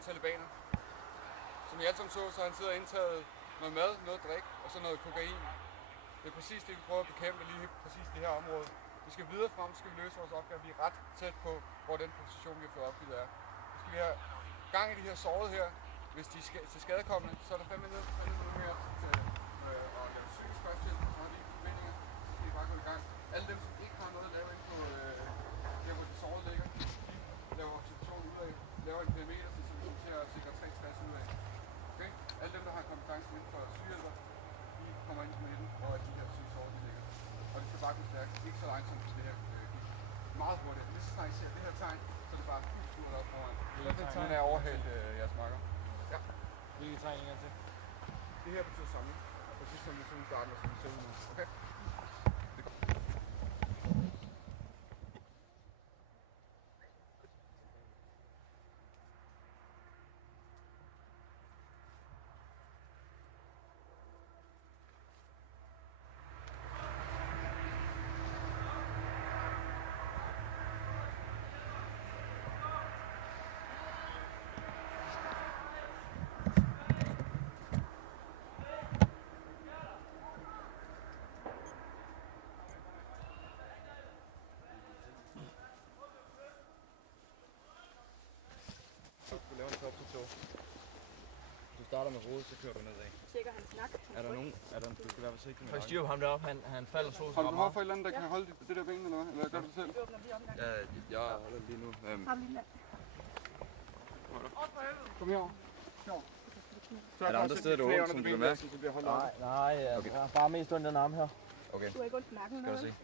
en talibaner. Som I alle sammen så han sidder og indtaget noget mad, noget drik og så noget kokain. Det er præcis det, vi prøver at bekæmpe lige præcis det her område. Vi skal videre frem, skal vi løse vores opgave. Vi er ret tæt på, hvor den position, vi har fået opgivet er. Så skal vi have gang i de her sårede her. Hvis de er til skadekommende, så er der 5 minutter mere til at lave psykisk førstehjælp, så har de forventninger. Så skal vi bare gå i gang. Alle dem, som ikke har noget at lave inde på der, hvor de sårede ligger, de laver observation ud af, laver en perimeter, så vi kommer til at sikre 3 stress ud af. Okay? Alle dem, der har kompetence inden for sygehjælper, de kommer ind på midten, hvor de her syge sårede de ligger. Og det skal bare gå stærkt. Ikke så langsomt, som det her gik. Meget hurtigt. Lige så snart I ser det her tegn, så er det bare fuldt skud op foran. Det tegn er overhældt jeres makker. Ja. Hvilke tegn en gang til? Det her betyder samling. Præcis som vi så i starten, og som vi ser ud nu. Okay? Vi laver en top til tog. Du starter med hovedet, så kører du nedad. Tjekker hans nak. Er der nogen? Du skal være forsigtig med Får styr på ham deroppe, han falder så. Har du behov for et eller andet, der kan holde det der ben, eller hvad? Eller gør du det selv? Vi åbner lige omgang. Ja, jeg holder lige nu. Har vi lige land. Kom herover. Er der andre steder, du åbner, som du kan mærke? Nej, okay. Jeg har bare mest ondt i den arm her. Okay. Du har ikke ondt i nakken, Skal du se?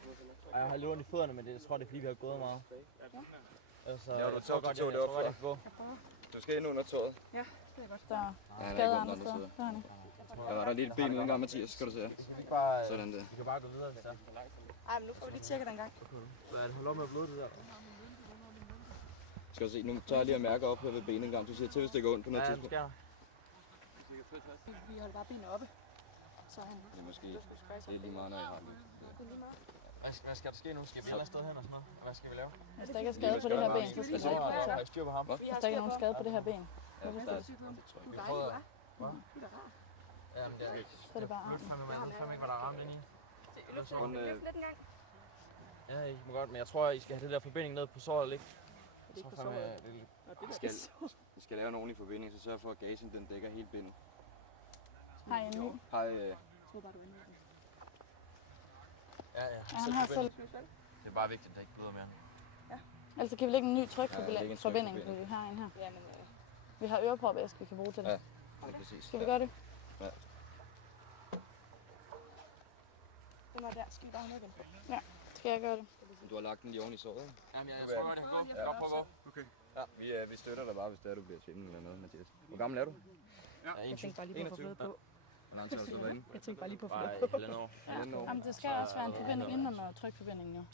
Ej, jeg har lidt ondt i fødderne, men jeg tror, det er fordi, vi har gået meget. Altså, Ja, du jeg top til tog jeg deroppe tror, for. jeg kan gå. Du skal ind under tøjet. Ja, det er godt. Der er Ja, skader andre steder. Der er han. Der var der lige et ben uden gang, Mathias, skal du se. Sådan der. Vi kan bare gå videre, hvis der. Ej, men nu får vi lige tjekket den gang. Så er det hold op med at bløde det der. Skal du se, nu tager jeg lige og mærker op her ved benet en gang. Du siger til, hvis det går ondt på noget Ja, tidspunkt. skal. Vi holder bare benene oppe. Så Det er måske det er lige meget, når jeg har den. Hvad skal der ske nu? Skal vi et eller andet sted hen og sådan noget? Hvad skal vi lave? Hvis der ikke er skade på det her ben, så skal det ikke Har være I styr på ham? Hvis der ikke er nogen skade på det her ben, Ja, det tror jeg. Vi prøver. du er da rar. Jamen, det er så er det bare Jeg ved fandme ikke, hvad der er ramt ind i. Løft lidt en gang. Ja, I må godt, men jeg tror, I skal have det der forbinding ned på såret, ikke? Det er ikke på fandme, såret. det er lidt... Nå, det Vi skal, vi skal lave en ordentlig forbinding, så sørg for, at gasen den dækker hele bindet. har I en ny. Hej, Jeg tror bare, du ender i Ja, Ja, han har selv. Det er bare vigtigt, at der ikke bløder mere. Altså kan vi lægge en ny Ja, lægge trykforbinding, en fordi trykforbinding. vi har en her. Ja, men Vi har ørepropæske, vi kan bruge til det. Ja. det er præcis. Skal vi gøre det? den var der. Skal vi bare ned igen? Skal jeg gøre det? Du har lagt den lige oven i såret, ikke? Jamen, jeg tror godt, jeg kan gå. Jeg kan godt prøve at gå. Okay. Ja, vi støtter dig bare, hvis det er, du bliver tvinden eller noget, Mathias. Hvor gammel er du? Ja, Jeg tænkte bare lige på at få fløde på. Hvor lang tid har du så været inde? Jeg tænkte bare lige på at få Bare fløde på. halvandet år. Jamen det skal også være en forbinding inden under trykforbindingen jo.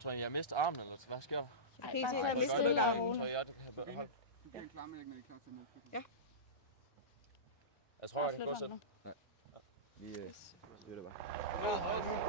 Tror I, jeg mister armen, eller hvad sker der? Ej, Helt bare sikkert. tag det Lidt stille stille og armen. roligt. Tror jeg, det kan Du holde? bliver en klarmærke, når I er klar til at møde. Ja. Jeg tror, jeg kan gå Flyt selv. hånden nu. Vi støtter bare.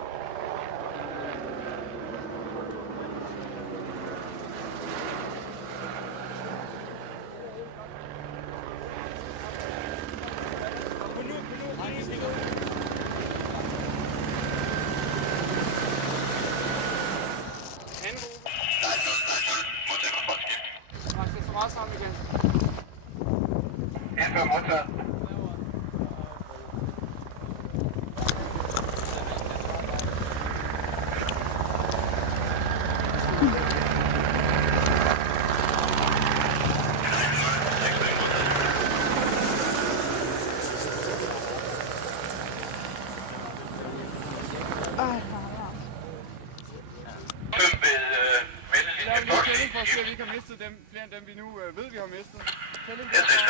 Tælling for at se, at vi ikke har mistet dem, flere end dem, vi nu ved, vi har mistet. Tælling der fra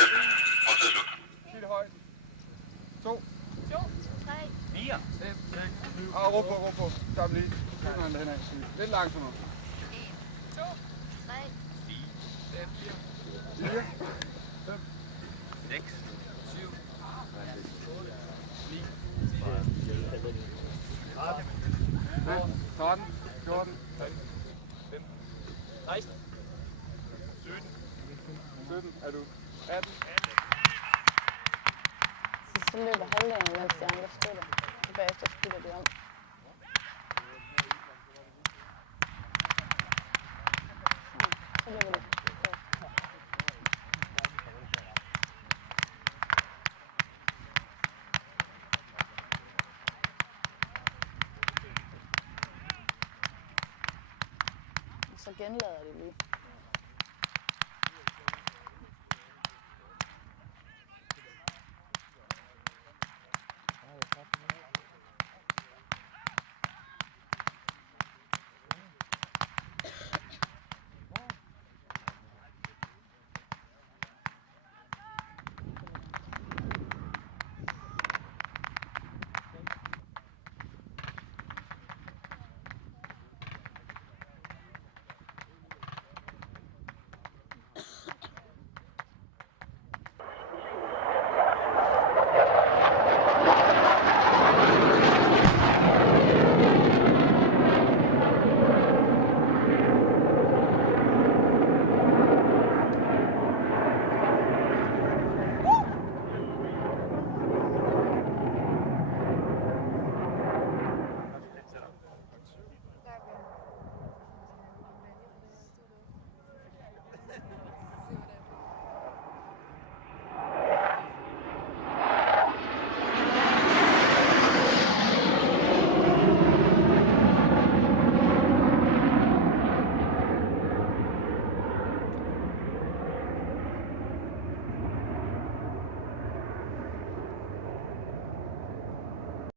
1. Helt højt. 2. 2, 3. 4. 5. Og råb på. Stop lige. Lidt langsommere. 1, 2, 3. 4. 6. 7. 9. 13. 14. 16. 17. 17. Er du så genlader det lige.